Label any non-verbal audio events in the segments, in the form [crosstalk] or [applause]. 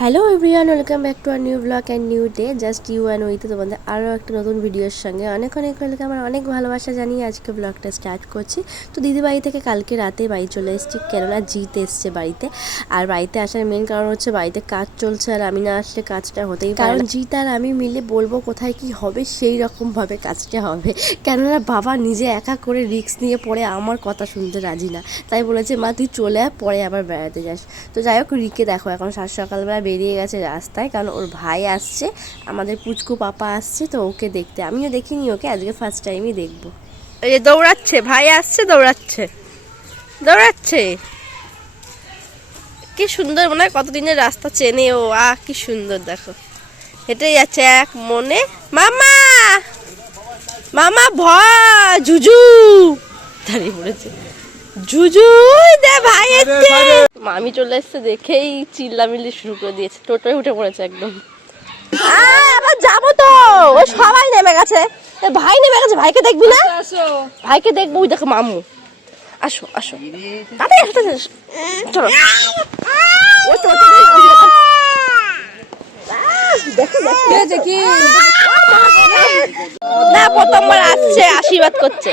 Hello everyone welcome back to our new blog and new day just you and উইতে তোমাদের আরও একটা নতুন ভিডিওর সঙ্গে অনেক অনেক ওয়েলকাম আর অনেক ভালোবাসা জানিয়ে আজকে ব্লগটা স্টার্ট করছি। তো দিদি বাড়ি থেকে কালকে রাতে বাড়ি চলে এসেছি, কেননা জিত এসছে বাড়িতে। আর বাড়িতে আসার মেন কারণ হচ্ছে বাড়িতে কাজ চলছে আর আমি না আসলে কাজটা হতেই কারণ জিত আর আমি মিলে বলব কোথায় কি হবে, সেই রকমভাবে কাজটা হবে। কেননা বাবা নিজে একা করে রিস্ক নিয়ে পরে আমার কথা শুনতে রাজি না। তাই বলেছে, মা, তুই চলে আয়, পরে আবার বেড়াতে যাস। তো যাই হোক, রিকে দেখো, এখন সাত সকালবেলা বেরিয়ে গেছে রাস্তায়, কারণ ওর ভাই আসছে, আমাদের পুচকু পাপা আসছে, তো ওকে দেখতে। আমিও দেখিনি ওকে, আজকে ফার্স্ট টাইমই দেখব। এই যে দৌড়াচ্ছে, ভাই আসছে, দৌড়াচ্ছে। দৌড়াচ্ছে। কি সুন্দর, মনে হয় কতদিনের রাস্তা চেনে ও আ কি সুন্দর, দেখো। হেঁটে যাচ্ছে এক মনে, মামা! মামা, ভয়, জুজু! দাঁড়িয়ে পড়েছে। জুজু দে ভাই। মামি চলে এসছে দেখেই চিল্লামিল্লি শুরু করে দিয়েছে। টোটোয় উঠে পড়েছে একদম। আ, আবার যাব তো। ও সবাই নেমে গেছে। ভাই নেমে গেছে। ভাইকে দেখবি না? ভাইকে দেখব। ওই দেখো মামু। আসো আসো। চলো। ও টোটো না প্রথমবার আসছে আশীর্বাদ করছে।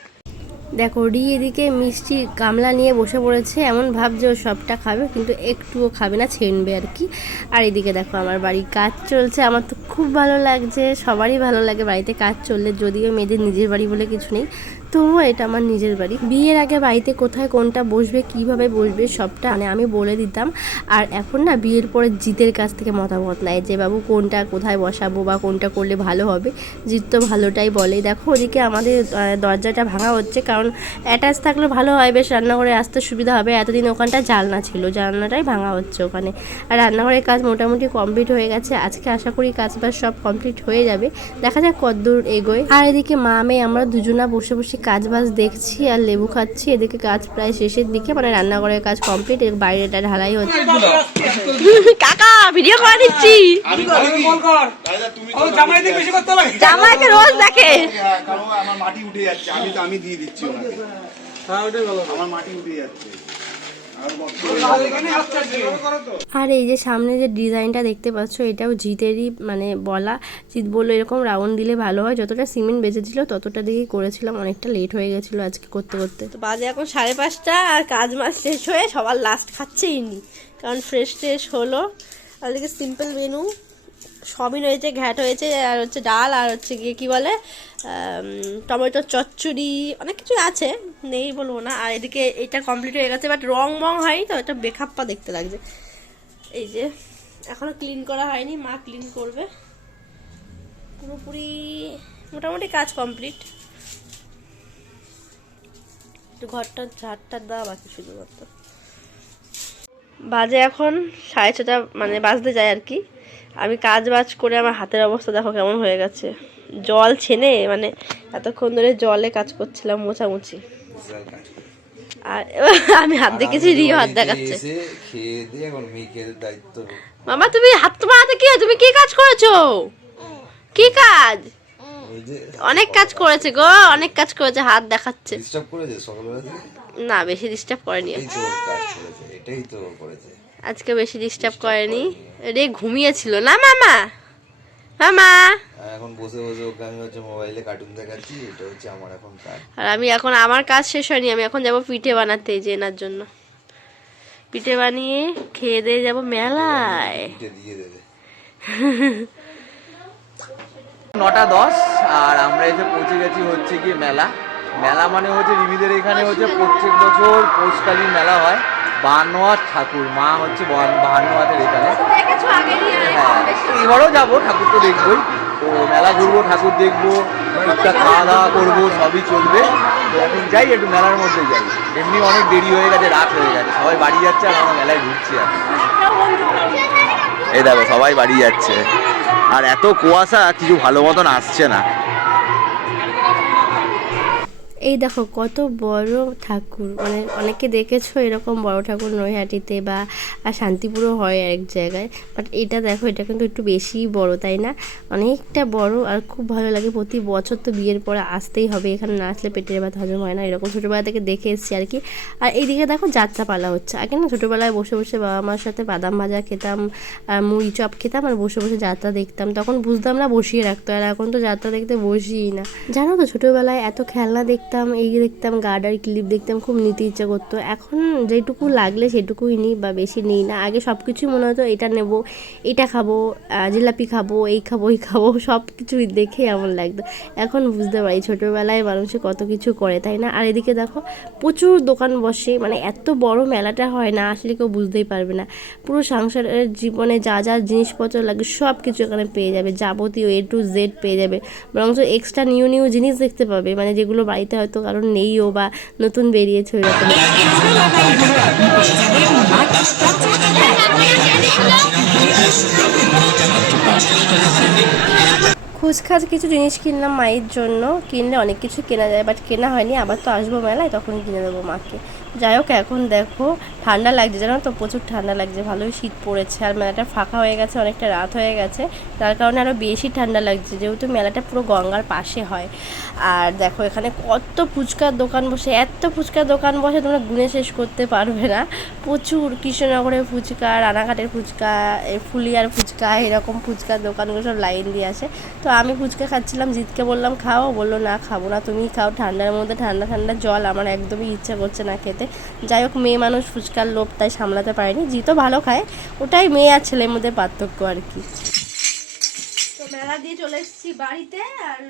দেখো ডি এদিকে মিষ্টি গামলা নিয়ে বসে পড়েছে, এমন ভাব যে ও সবটা খাবে, কিন্তু একটুও খাবে না, ছেনবে আর কি। আর এদিকে দেখো, আমার বাড়ি কাজ চলছে, আমার তো খুব ভালো লাগছে, সবারই ভালো লাগে বাড়িতে কাজ চললে, যদিও মেয়েদের নিজের বাড়ি বলে কিছু নেই। তবুও এটা আমার নিজের বাড়ি। বিয়ের আগে বাড়িতে কোথায় কোনটা বসবে, কীভাবে বসবে সবটা মানে আমি বলে দিতাম। আর এখন না বিয়ের পরে জিতের কাছ থেকে মতামত নেয় যে, বাবু, কোনটা কোথায় বসাবো বা কোনটা করলে ভালো হবে? জিত তো ভালোটাই বলে। দেখো ওদিকে আমাদের দরজাটা ভাঙা হচ্ছে কারণ অ্যাটাচ থাকলে ভালো হয়। বেশ রান্নাঘরে আসতে সুবিধা হবে। এতদিন ওখানটা জালনা ছিল জালনাটাই ভাঙা হচ্ছে ওখানে। আর রান্নাঘরের কাজ মোটামুটি কমপ্লিট হয়ে গেছে। আজকে আশা করি কাজ বাজ সব কমপ্লিট হয়ে যাবে। দেখা যাক কতদূর এগোয়। আর এদিকে মা, মেয়ে, আমরা দুজনা বসে বসে কাজ বাজ দেখছি আর লেবু খাচ্ছি। এদিকে কাজ প্রায় শেষের দিকে মানে রান্নাঘরের কাজ কমপ্লিট এর বাইরেটা ঢালাই হচ্ছে। কাকা ভিডিও করে দিচ্ছি। জামাইকে রোজ দেখে। হ্যাঁ, আমার মাটি উঠে যাচ্ছে আমি তো আমি দিয়ে দিচ্ছি হ্যাঁ আমার মাটি উঠে যাচ্ছে। আর এই যে সামনে যে ডিজাইনটা দেখতে পাচ্ছ, এটাও জিতেরই মানে বলা। জিত বলল এরকম রাউন্ড দিলে ভালো হয়। যতটা সিমেন্ট বেঁচেছিল ততটা দিকেই করেছিলাম। অনেকটা লেট হয়ে গেছিল আজকে করতে করতে। তো বাজে এখন সাড়ে পাঁচটা আর কাজ মাস শেষ হয়ে সবার লাস্ট খাচ্ছেই নি কারণ ফ্রেশ ট্রেশ হলো। আর সিম্পল মেনু সবই রয়েছে, ঘ্যাট হয়েছে, আর হচ্ছে ডাল, আর হচ্ছে গিয়ে কী বলে টমেটোর চচ্চড়ি, অনেক কিছু আছে, নেই বলব না। আর এদিকে এটা কমপ্লিট হয়ে গেছে বাট রং মং হয়নি তো, এটা বেখাপ্পা দেখতে লাগছে। এই যে এখনও ক্লিন করা হয়নি, মা ক্লিন করবে। পুরোপুরি মোটামুটি কাজ কমপ্লিট ঘরটা ঝাড়টা দেওয়া বাকি শুধুমাত্র। বাজে এখন সাড়ে ছটা মানে বাজতে যায় আর কি। আমি কাজ বাজ করে আমার হাতের অবস্থা দেখো কেমন হয়ে গেছে। জল ছেনে মানে এতক্ষণ ধরে জলে কাজ করছিলাম মোছামুছি। আর আমি হাত দেখেছি রিও হাত দেখাচ্ছে। মামা তুমি হাত তোমার হাতে কি তুমি কি কাজ করেছ? কি কাজ? অনেক কাজ করেছে গো অনেক কাজ করেছে হাত দেখাচ্ছে। ডিস্টার্ব করেছে সকালবেলা না বেশি ডিস্টার্ব করেনি। এটাই তো করেছে। আজকে বেশি ডিস্টার্ব করেনি। রে ঘুমিয়েছিল। না মামা! মামা! আর এখন বসে বসে ওকে আমি হচ্ছে মোবাইলে কার্টুন দেখাচ্ছি এটা হচ্ছে আমার এখন কাজ। আর আমি এখন আমার কাজ শেষ হয়নি আমি এখন যাব পিঠে বানাতে যে এনার জন্য। পিঠে বানিয়ে খেয়ে দিয়ে যাব মেলায়। এটা দিয়ে দেবে। নটা দশ আর আমরা এসে পৌঁছে গেছি হচ্ছে কি মেলা। মেলা মানে হচ্ছে রিমিদের এখানে হচ্ছে প্রত্যেক বছর পৌষকালীন মেলা হয়। বানোয়ার ঠাকুর মা হচ্ছে বাহান্নহাতের এখানে হ্যাঁ এবারও যাব ঠাকুর তো দেখবোই। তো মেলা ঘুরবো ঠাকুর দেখব টুকটাক খাওয়া দাওয়া করব সবই চলবে। তো এখন যাই একটু মেলার মধ্যে যাই। এমনি অনেক দেরি হয়ে গেছে রাত হয়ে গেছে। সবাই বাড়ি যাচ্ছে আর আমরা মেলায় ঢুকছি আর এই দেখো সবাই বাড়ি যাচ্ছে। আর এত কুয়াশা কিছু ভালো মতন আসছে না। এই দেখো কত বড় ঠাকুর। মানে অনেকে দেখেছ এরকম বড় ঠাকুর নৈহাটিতে বা শান্তিপুরও হয় এক জায়গায়। বাট এটা দেখো, এটা কিন্তু একটু বেশিই বড়, তাই না? অনেকটা বড় আর খুব ভালো লাগে। প্রতি বছর তো বিয়ের পরে আসতেই হবে। এখানে না আসলে পেটের ভাত হজম হয় না। এরকম ছোটোবেলা থেকে দেখে এসেছি আর কি। আর এইদিকে দেখো যাত্রা পালা হচ্ছে। আগে না ছোটোবেলায় বসে বসে বাবা মার সাথে বাদাম ভাজা খেতাম মুড়ি চপ খেতাম আর বসে বসে যাত্রা দেখতাম। তখন বুঝতাম না বসিয়ে রাখতো। আর এখন তো যাত্রা দেখতে বসিই না। জানো তো ছোটোবেলায় এত খেলনা দেখতাম, এই দেখতাম, গার্ডার ক্লিপ দেখতাম, খুব নিতে ইচ্ছা করতো। এখন যেটুকু লাগলে সেটুকুই নিই বা বেশি নিই না। আগে সব কিছুই মনে হতো, এটা নেব, এটা খাব জিলাপি খাব, এই খাব এই খাব। [laughs] সব কিছুই দেখে এমন লাগতো। এখন বুঝতে পারি, ছোটোবেলায় মানুষে কত কিছু করে, তাই না? আর এদিকে দেখো, প্রচুর দোকান বসে মানে এত বড় মেলাটা হয় না, আসলে কেউ বুঝতেই পারবে না। পুরো সংসারের জীবনে যা যা জিনিসপত্র লাগে সব কিছু এখানে পেয়ে যাবে। যাবতীয় এ টু জেড পেয়ে যাবে। বরঞ্চ এক্সট্রা নিউ নিউ জিনিস দেখতে পাবে মানে যেগুলো বাড়িতে হয়তো কারণ নেইও বা নতুন বেরিয়েছে ওই রকম খুচখাচ কিছু জিনিস কিনলাম মায়ের জন্য। কিনলে অনেক কিছু কেনা যায় বাট কেনা হয়নি। আবার তো আসব মেলায় তখন কিনে দেবো মাকে। যাই হোক, এখন দেখো, ঠান্ডা লাগছে। জানো তো, প্রচুর ঠান্ডা লাগছে। ভালোই শীত পড়েছে, আর মেলাটা ফাঁকা হয়ে গেছে, অনেকটা রাত হয়ে গেছে। তার কারণে আরও বেশি ঠান্ডা লাগছে, যেহেতু মেলাটা পুরো গঙ্গার পাশে হয়। আর দেখো, এখানে কত ফুচকার দোকান বসে, এত ফুচকার দোকান বসে তোমরা গুনে শেষ করতে পারবে না। প্রচুর কৃষ্ণনগরের ফুচকা, রানাঘাটের ফুচকা ফুলিয়ার ফুচকা, এরকম ফুচকার দোকানগুলো সব লাইন দিয়ে আসে। তো আমি ফুচকা খাচ্ছিলাম জিতকে বললাম খাও। বলল না খাব না তুমি খাও। ঠান্ডার মধ্যে ঠান্ডা ঠান্ডা জল আমার একদমই ইচ্ছা করছে না খেতে। যাই হোক মেয়ে মানুষ ফুচকার লোভ তাই সামলাতে পারেনি। জিতও ভালো খায় ওটাই মেয়ে আর ছেলের মধ্যে পার্থক্য আর কি। তো মেলা দিয়ে চলে এসেছি বাড়িতে আর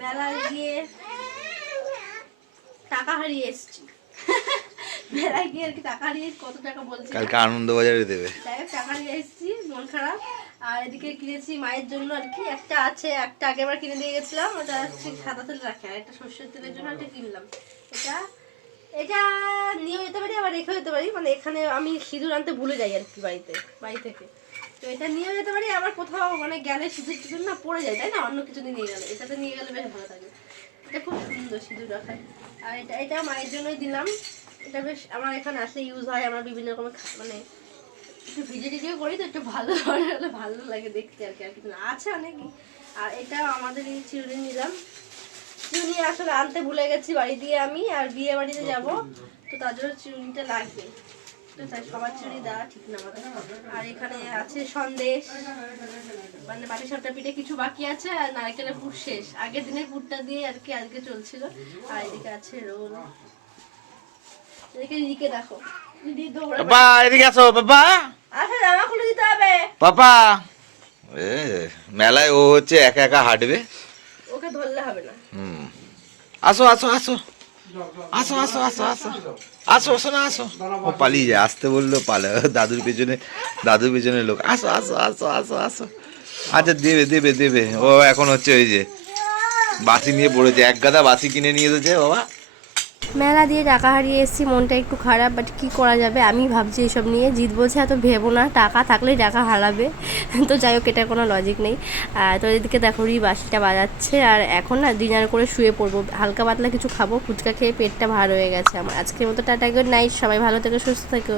মেলায় গিয়ে টাকা হারিয়ে এসেছি। মেলায় গিয়ে আর কি টাকা হারিয়ে কত টাকা বলছি। কালকে আনন্দবাজারে দেবে। টাকা নিয়ে এসেছি মন খারাপ। আর এদিকে কিনেছি মায়ের জন্য আর কি। একটা আছে, একটা আগেবার কিনে দিয়ে গেছিলাম, ওটা হচ্ছে সাদা তেল রাখে, আর একটা সর্ষের তেলের জন্য একটা কিনলাম। এটা এটা নিয়েও যেতে পারি, আবার রেখেও যেতে পারি। মানে এখানে আমি সিঁদুর আনতে ভুলে যাই আর কি বাড়িতে, বাড়ি থেকে। তো এটা নিয়েও যেতে পারি, আবার কোথাও মানে গেলে সিঁদুর টিঁদুর না পড়ে যায়, তাই না? অন্য কিছু নিয়ে গেলে। এটাতে নিয়ে গেলে বেশ ভালো থাকে এটা খুব সুন্দর সিঁদুর রাখায়। আর এটা এটা মায়ের জন্যই দিলাম। এটা বেশ, আমার এখানে আসলে ইউজ হয়, আমার বিভিন্ন রকমের মানে করি তো একটু ভালো হলে ভালো লাগে দেখতে আর কি, আর আছে আর এটা আসলে আনতে ভুলে গেছি বাড়ি দিয়ে আমি, আর তো সবার আমাদের। আর এখানে আছে সন্দেশ। মানে পিঠে কিছু বাকি আছে, আর নারকেলের পুর শেষ। আগের দিনের পুরটা দিয়ে আর কি আজকে চলছিল। আর এদিকে আছে রোল। দেখো। দিদি দৌড়া বাবা এদিকে আসো বাবা। আচ্ছা জামা খুলে দিতে হবে। বাবা। এ মেলায় ও হচ্ছে একা একা হাঁটবে। ওকে ধরলে হবে না। হুম। আসো আসো আসো। আসো আসো আসো আসো। আসো আসো না আসো। ও পালিয়ে যায় আসতে বলল পালে। দাদুর পেছনে দাদুর পেছনে লোক। আসো আসো আসো আসো আসো। আচ্ছা দেবে দেবে দেবে। ও এখন হচ্ছে ওই যে বাসি নিয়ে পড়েছে। এক গাদা বাসি কিনে নিয়ে এসেছে বাবা। মেলা দিয়ে টাকা হারিয়ে এসেছি, মনটা একটু খারাপ বাট কি করা যাবে? আমি ভাবছি এসব নিয়ে, জিত বলছে, এত ভেবো না, টাকা থাকলেই টাকা হারাবে। [laughs] তো যাই হোক, এটার কোনো লজিক নেই। তো এদিকে দেখো রি বাসিটা বাজাচ্ছে, আর এখন না ডিনার করে শুয়ে পড়ব। হালকা পাতলা কিছু খাব, ফুচকা খেয়ে পেটটা ভার হয়ে গেছে আমার। আজকের মতো টাটা গুড নাইট সবাই ভালো থেকো, সুস্থ থেকো।